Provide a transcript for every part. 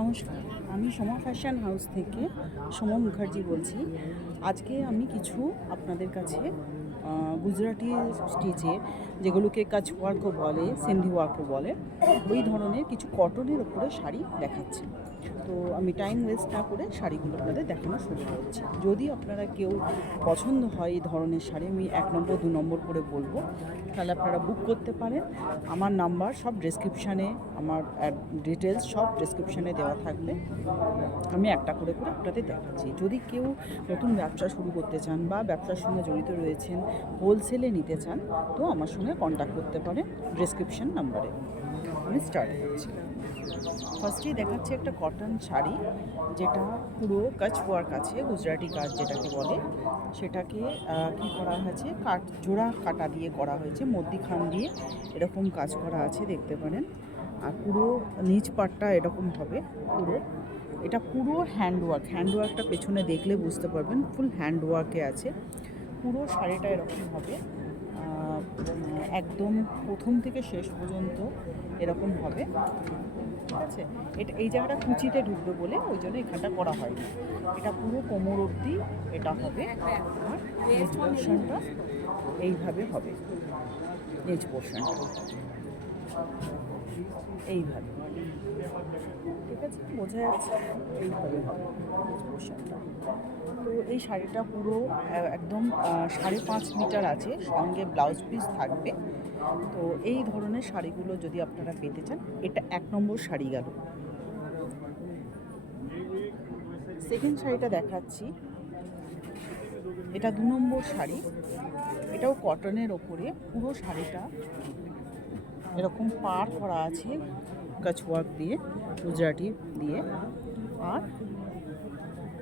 নমস্কার, আমি Soma fashion house থেকে সোমা মুখার্জি বলছি। আজকে আমি কিছু আপনাদের কাছে গুজরাটি স্টিচে, যেগুলোকে কাচ ওয়ার্কও বলে, সিন্ধি ওয়ার্কও বলে, ওই ধরনের কিছু কটনের ওপরে শাড়ি দেখাচ্ছি। তো আমি টাইম ওয়েস্ট না করে শাড়িগুলো আপনাদের দেখানো শুরু করছি। যদি আপনারা কেউ পছন্দ হয় এই ধরনের শাড়ি, আমি 1 নম্বর 2 নম্বর করে বলবো, তাহলে আপনারা বুক করতে পারেন। আমার নাম্বার সব ডেসক্রিপশানে, আমার ডিটেলস সব ডেসক্রিপশানে দেওয়া থাকবে। আমি একটা করে করে আপনাদের দেখাচ্ছি। যদি কেউ নতুন ব্যবসা শুরু করতে চান বা ব্যবসার সঙ্গে জড়িত রয়েছেন, হোলসেলে নিতে চান, তো আমার সঙ্গে কন্ট্যাক্ট করতে পারেন ডেসক্রিপশান নাম্বারে। আমি স্টার্ট করছি। ফার্স্টেই দেখাচ্ছি একটা কটন শাড়ি, যেটা পুরো কাচ ওয়ার্ক আছে, গুজরাটি কাজ যেটাকে বলে। সেটাকে কি করা হয়েছে, জোড়া কাটা দিয়ে করা হয়েছে, মধ্যিখান দিয়ে এরকম কাজ করা আছে, দেখতে পারেন। আর পুরো নিচ পাটটা এরকম হবে পুরো। এটা পুরো হ্যান্ডওয়ার্কটা পেছনে দেখলে বুঝতে পারবেন, ফুল হ্যান্ডওয়ার্কে আছে। পুরো শাড়িটা এরকম হবে, একদম প্রথম থেকে শেষ পর্যন্ত এরকম হবে, ঠিক আছে। এটা এই জায়গাটা কুচিতে ঢুকবে বলে ওই জন্য এখানটা করা হয়নি। এটা পুরো কোমর অবধি এটা হবে। আর নিচ পোর্শনটা এইভাবে হবে, নিচ পোর্শনটা এইভাবে, ঠিক আছে, বোঝা যাচ্ছে, এইভাবে হবে নিচ পোর্শনটা। তো এই শাড়িটা পুরো একদম 5.5 মিটার আছে, সঙ্গে ব্লাউজ পিস থাকবে। তো এই ধরনের শাড়িগুলো যদি আপনারা পেতে চান, এটা 1 নম্বর শাড়ি গেল। সেকেন্ড শাড়িটা দেখাচ্ছি, এটা 2 নম্বর শাড়ি। এটাও কটনের ওপরে, পুরো শাড়িটা এরকম পার করা আছে কাচওয়ার্ক দিয়ে, গুজরাটি দিয়ে, আর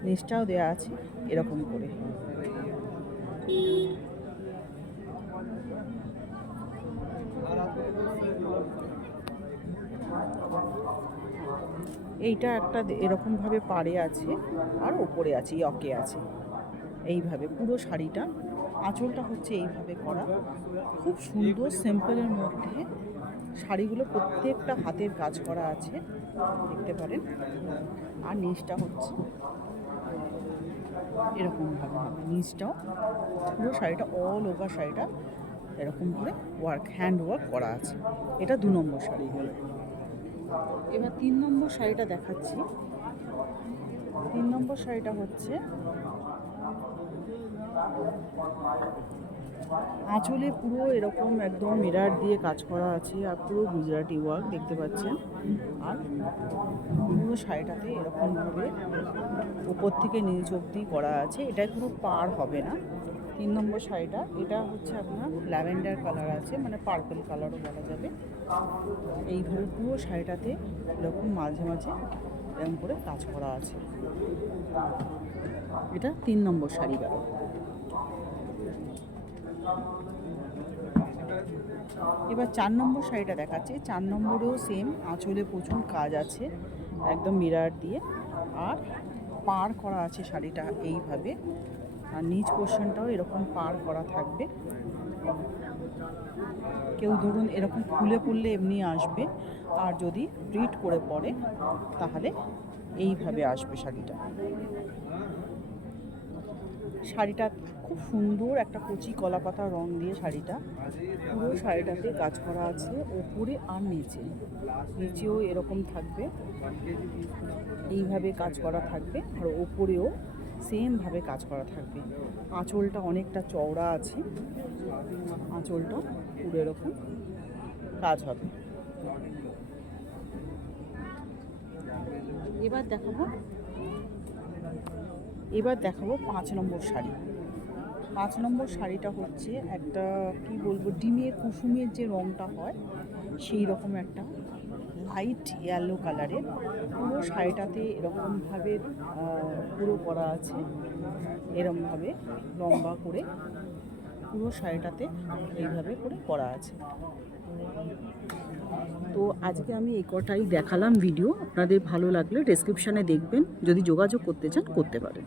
নিচটাও দেওয়া আছে এরকম করে। এইটা একটা এরকমভাবে পাড়ে আছে, আর ওপরে আছে, ইয়কে আছে, এইভাবে পুরো শাড়িটা। আঁচলটা হচ্ছে এইভাবে করা, খুব সুন্দর সিম্পলের মধ্যে শাড়িগুলো প্রত্যেকটা হাতের কাজ করা আছে, দেখতে পারেন। আর নিচটা হচ্ছে এরকমভাবে হবে, নিচটাও পুরো শাড়িটা, অল ওভার শাড়িটা এরকম করে হ্যান্ড ওয়ার্ক করা আছে। এটা 2 নম্বর শাড়ি হলো। এবার 3 নম্বর শাড়িটা দেখাচ্ছি। 3 নম্বর শাড়িটা হচ্ছে আঁচলে পুরো এরকম একদম মিরার দিয়ে কাজ করা আছে, আর পুরো গুজরাটি ওয়ার্ক দেখতে পাচ্ছেন। আর পুরো শাড়িটাতে এরকমভাবে উপর থেকে নিচ অবধি করা আছে। এটা কোনো পার হবে না। 3 নম্বর শাড়িটা, এটা হচ্ছে আপনার ল্যাভেন্ডার কালার আছে, মানে পার্পল কালারও বলা যাবে। এইভাবে পুরো শাড়িটাতে এরকম মাঝে মাঝে এরকম করে কাজ করা আছে। এটা 3 নম্বর শাড়ি গেল। এবার 4 নম্বর শাড়িটা দেখাচ্ছে। 4 নম্বরেও সেম, আঁচলে প্রচুর কাজ আছে একদম মিরার দিয়ে, আর পার করা আছে শাড়িটা এইভাবে। আর নিচ পোর্শনটাও এরকম পার করা থাকবে। কেউ ধরুন এরকম খুলে পড়লে এমনি আসবে, আর যদি প্লিট করে পরে তাহলে এইভাবে আসবে শাড়িটা। শাড়িটা খুব সুন্দর, একটা কচি কলাপাতা রং দিয়ে শাড়িটা, পুরো শাড়িটাতে কাজ করা আছে ওপরে আর নিচেও এরকম থাকবে, এইভাবে কাজ করা থাকবে। আর ওপরেও সেমভাবে কাজ করা থাকবে। আঁচলটা অনেকটা চওড়া আছে, আঁচলটা পুরো এরকম কাজ হবে। এবার দেখাবো 5 নম্বর শাড়ি। 5 নম্বর শাড়িটা হচ্ছে একটা, কি বলবো, ডিমের কুসুমের যে রঙটা হয় সেই রকম একটা লাইট ইয়েলো কালারের। পুরো শাড়িটাতে এরকমভাবে পুরো করা আছে, এরকমভাবে লম্বা করে পুরো শাড়িটাতে এইভাবে করে করা আছে। তো আজকে আমি এই কটাই দেখালাম ভিডিও। আপনাদের ভালো লাগলে ডেসক্রিপশানে দেখবেন, যদি যোগাযোগ করতে চান করতে পারেন।